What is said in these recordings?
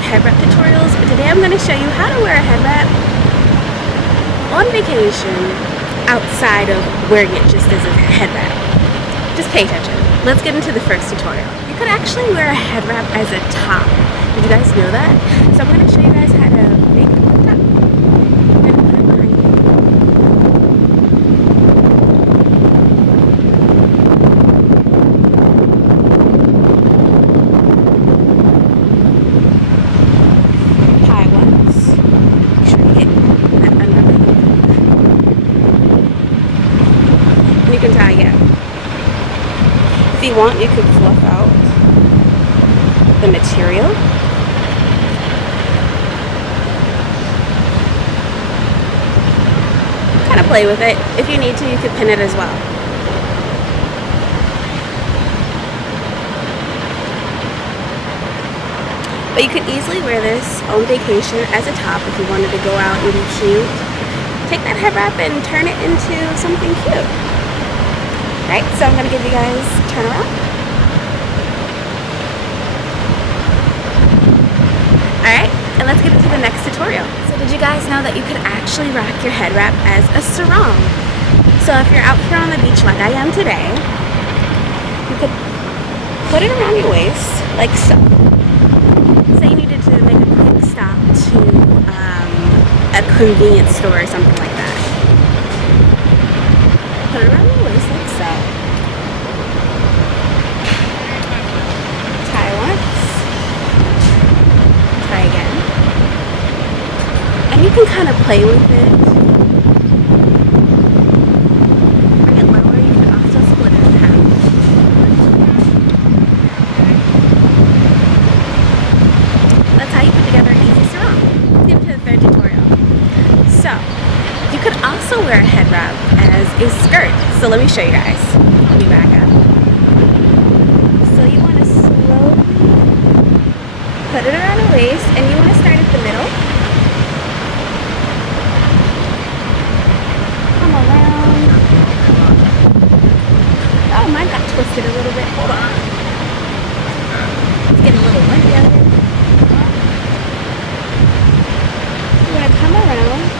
head wrap tutorials, but today I'm going to show you how to wear a head wrap on vacation outside of wearing it just as a head wrap. Just pay attention. Let's get into the first tutorial. You could actually wear a head wrap as a top. Did you guys know that? So I'm going to show you guys how to make a top. You're going to put it behind you. Tie once. Make sure you get that underneath. And you can tie again. If you want, you could fluff out the material. Kind of play with it. If you need to, you could pin it as well. But you could easily wear this on vacation as a top if you wanted to go out and be cute. Take that head wrap and turn it into something cute. Right, so I'm going to give you guys turn around. Alright, and let's get into the next tutorial. So did you guys know that you could actually rock your head wrap as a sarong? So if you're out here on the beach like I am today, you could put it around your waist like so. Say you needed to make a quick stop to a convenience store or something like that. Put it around your waist like so. Tie once. Tie again. And you can kind of play with it. Bring it lower. You can also split it in half. That's how you put together an easy sarong. Let's get into the third tutorial. So, you could also wear a head wrap as a skirt. So let me show you guys. Let me back up. So you want to slowly put it around the waist, and you want to start at the middle. Come around. Oh, mine got twisted a little bit. Hold on. It's getting a little windy out here. You want to come around.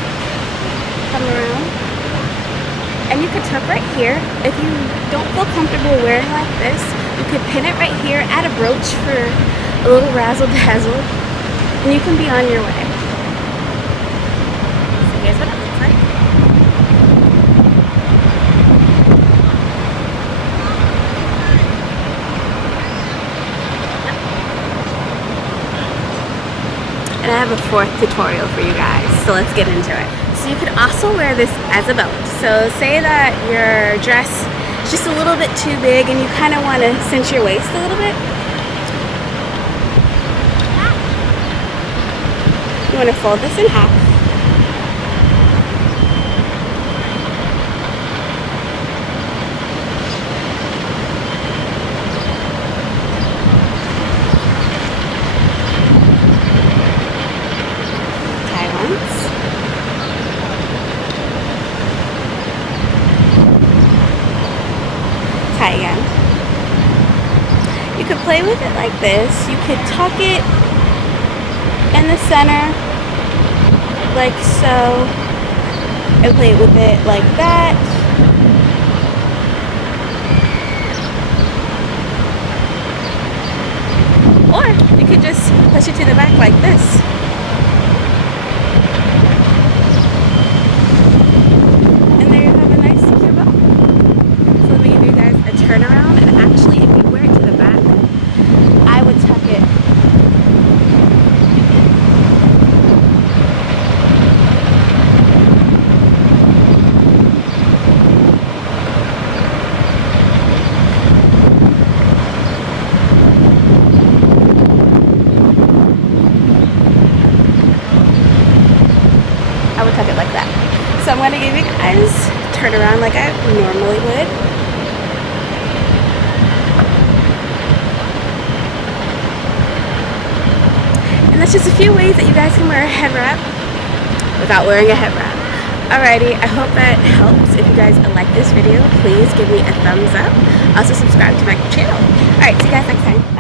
And you could tuck right here. If you don't feel comfortable wearing like this, you could pin it right here, add a brooch for a little razzle dazzle, and you can be on your way. So here's what it looks like. And I have a fourth tutorial for you guys, so let's get into it. So you could also wear this as a belt. So say that your dress is just a little bit too big and you kind of want to cinch your waist a little bit. You want to fold this in half. Tie once. Tie again. You could play with it like this. You could tuck it in the center like so and play with it like that. Or you could just push it to the back like this. Turnaround, and actually if you wear it to the back, I would tuck it like that. So I'm going to give you guys turn around like I normally would. And that's just a few ways that you guys can wear a head wrap without wearing a head wrap. Alrighty, I hope that helps. If you guys like this video, please give me a thumbs up. Also subscribe to my channel. Alright, see you guys next time. Bye.